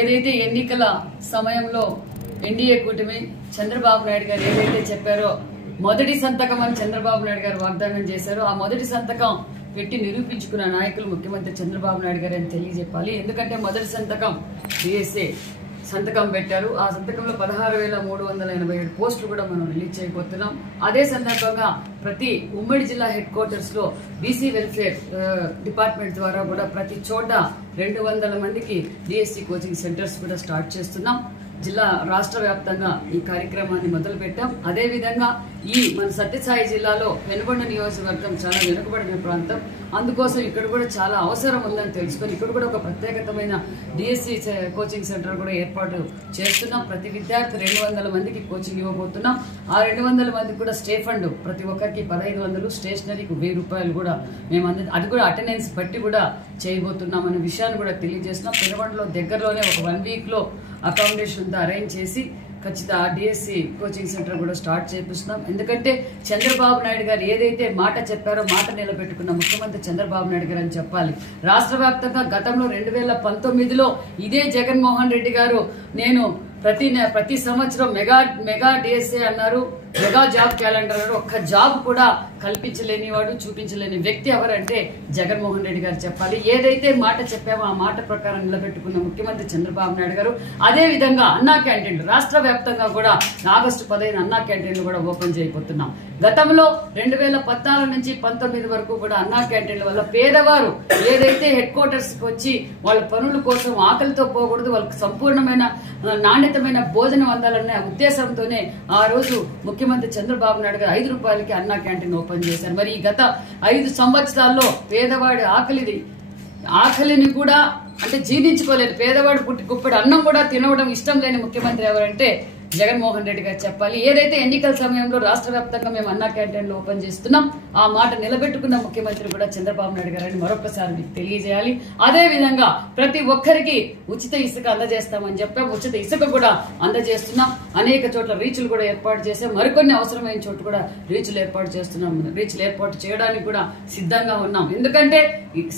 ఏదైతే ఎన్నికల సమయంలో ఎన్డీఏ కూటమి చంద్రబాబు నాయుడు గారు ఏదైతే చెప్పారో మొదటి సంతకం అని చంద్రబాబు నాయుడు గారు వాగ్దానం చేశారో ఆ మొదటి సంతకం పెట్టి నిరూపించుకున్న నాయకులు ముఖ్యమంత్రి చంద్రబాబు నాయుడు గారు అని తెలియజెప్పాలి. ఎందుకంటే మొదటి సంతకం డిఎస్ఏ సంతకం పెట్టారు. ఆ సంతకంలో 16,387 పోస్టులు కూడా మనం రిలీజ్ చేయబోతున్నాం. అదే సందర్భంగా ప్రతి ఉమ్మడి జిల్లా హెడ్ క్వార్టర్స్ లో బీసీ వెల్ఫేర్ డిపార్ట్మెంట్ ద్వారా కూడా ప్రతి చోట 200 మందికి డిఎస్సి కోచింగ్ సెంటర్స్ కూడా స్టార్ట్ చేస్తున్నాం. జిల్లా రాష్ట్ర వ్యాప్తంగా ఈ కార్యక్రమాన్ని మొదలు పెట్టాం. అదేవిధంగా మన సత్యసాయి జిల్లాలో పెనుగొండ నియోజకవర్గం చాలా వెనుకబడిన ప్రాంతం. అందుకోసం ఇక్కడ కూడా చాలా అవసరం ఉందని తెలుసుకొని ఇక్కడ కూడా ఒక ప్రత్యేకమైన డిఎస్సి కోచింగ్ సెంటర్ కూడా ఏర్పాటు చేస్తున్నాం. ప్రతి విద్యార్థి 200 మందికి కోచింగ్ ఇవ్వబోతున్నాం. ఆ 200 మందికి కూడా స్టే ఫండ్ ప్రతి ఒక్కరికి 1,500, స్టేషనరీకి 1,000 రూపాయలు కూడా మేము అది కూడా అటెండెన్స్ బట్టి కూడా చేయబోతున్నాం అనే విషయాన్ని కూడా తెలియజేస్తున్నాం. పెనుగొండలో దగ్గరలోనే ఒక 1 వీక్ లో అకామిడేషన్ అరేంజ్ చేసి ఖచ్చితంగా డిఎస్సి కోచింగ్ సెంటర్ కూడా స్టార్ట్ చేపిస్తున్నాం. ఎందుకంటే చంద్రబాబు నాయుడు గారు ఏదైతే మాట చెప్పారో మాట నిలబెట్టుకున్న ముఖ్యమంత్రి చంద్రబాబు నాయుడు గారు అని చెప్పాలి. రాష్ట్ర వ్యాప్తంగా గతంలో 2019లో ఇదే జగన్మోహన్ రెడ్డి గారు నేను ప్రతి సంవత్సరం మెగా డిఎస్ఏ అన్నారు, మెగా జాబ్ క్యాలెండర్ అన్నారు. ఒక్క జాబ్ కూడా కల్పించలేని వాడు, చూపించలేని వ్యక్తి ఎవరంటే జగన్మోహన్ రెడ్డి గారు చెప్పాలి. ఏదైతే మాట చెప్పామో ఆ మాట ప్రకారం నిలబెట్టుకున్న ముఖ్యమంత్రి చంద్రబాబు నాయుడు గారు. అదే విధంగా అన్నా క్యాంటీన్లు రాష్ట్ర వ్యాప్తంగా కూడా ఆగస్టు 15 అన్నా క్యాంటీన్లు కూడా ఓపెన్ చేయబోతున్నాం. గతంలో 2014 నుంచి 19 వరకు కూడా అన్నా క్యాంటీన్ల వల్ల పేదవారు ఏదైతే హెడ్ క్వార్టర్స్ కి వచ్చి వాళ్ళ పనుల కోసం ఆకలితో పోకూడదు, వాళ్ళకి సంపూర్ణమైన నాణ్యతమైన భోజనం అందాలనే ఉద్దేశంతోనే ఆ రోజు ముఖ్యమంత్రి చంద్రబాబు నాయుడు గారు 5 రూపాయలకి అన్నా క్యాంటీన్ ఓపెన్ చేశారు. మరి ఈ గత 5 సంవత్సరాల్లో పేదవాడి ఆకలిని కూడా అంటే జీర్ణించుకోలేదు, పేదవాడు పుట్టి గుప్పటి అన్నం కూడా తినవడం ఇష్టం లేని ముఖ్యమంత్రి ఎవరంటే జగన్మోహన్ రెడ్డి గారు చెప్పాలి. ఏదైతే ఎన్నికల సమయంలో రాష్ట్ర వ్యాప్తంగా మేము అన్నా క్యాంటీన్లు ఓపెన్ చేస్తున్నాం ఆ మాట నిలబెట్టుకున్న ముఖ్యమంత్రి కూడా చంద్రబాబు నాయుడు గారు అని మరొకసారి మీకు తెలియజేయాలి. అదే విధంగా ప్రతి ఒక్కరికి ఉచిత ఇసుక అందజేస్తామని చెప్పాం. ఉచిత ఇసుక కూడా అందజేస్తున్నాం. అనేక చోట్ల రీచ్లు కూడా ఏర్పాటు చేసాం. మరికొన్ని అవసరమైన చోట కూడా రీచ్లు ఏర్పాటు చేస్తున్నాం. రీచ్లు ఏర్పాటు చేయడానికి కూడా సిద్ధంగా ఉన్నాం. ఎందుకంటే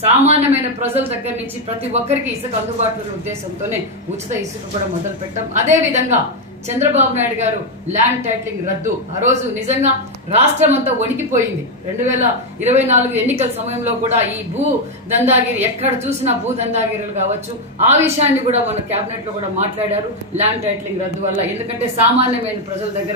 సామాన్యమైన ప్రజల దగ్గర నుంచి ప్రతి ఒక్కరికి ఇసుక అందుబాటులో ఉద్దేశంతోనే ఉచిత ఇసుక కూడా మొదలు పెట్టాం. అదే విధంగా చంద్రబాబు నాయుడు గారు ల్యాండ్ టైటిలింగ్ రద్దు ఆ రోజు నిజంగా రాష్ట్రం అంతా వణికిపోయింది. 2024 ఎన్నికల సమయంలో కూడా ఈ భూ దందాగిరి ఎక్కడ చూసినా భూ దందాగిరులు కావచ్చు ఆ విషయాన్ని కూడా మన కేబినెట్ లో కూడా మాట్లాడారు ల్యాండ్ టైటిలింగ్ రద్దు వల్ల. ఎందుకంటే సామాన్యమైన ప్రజల దగ్గర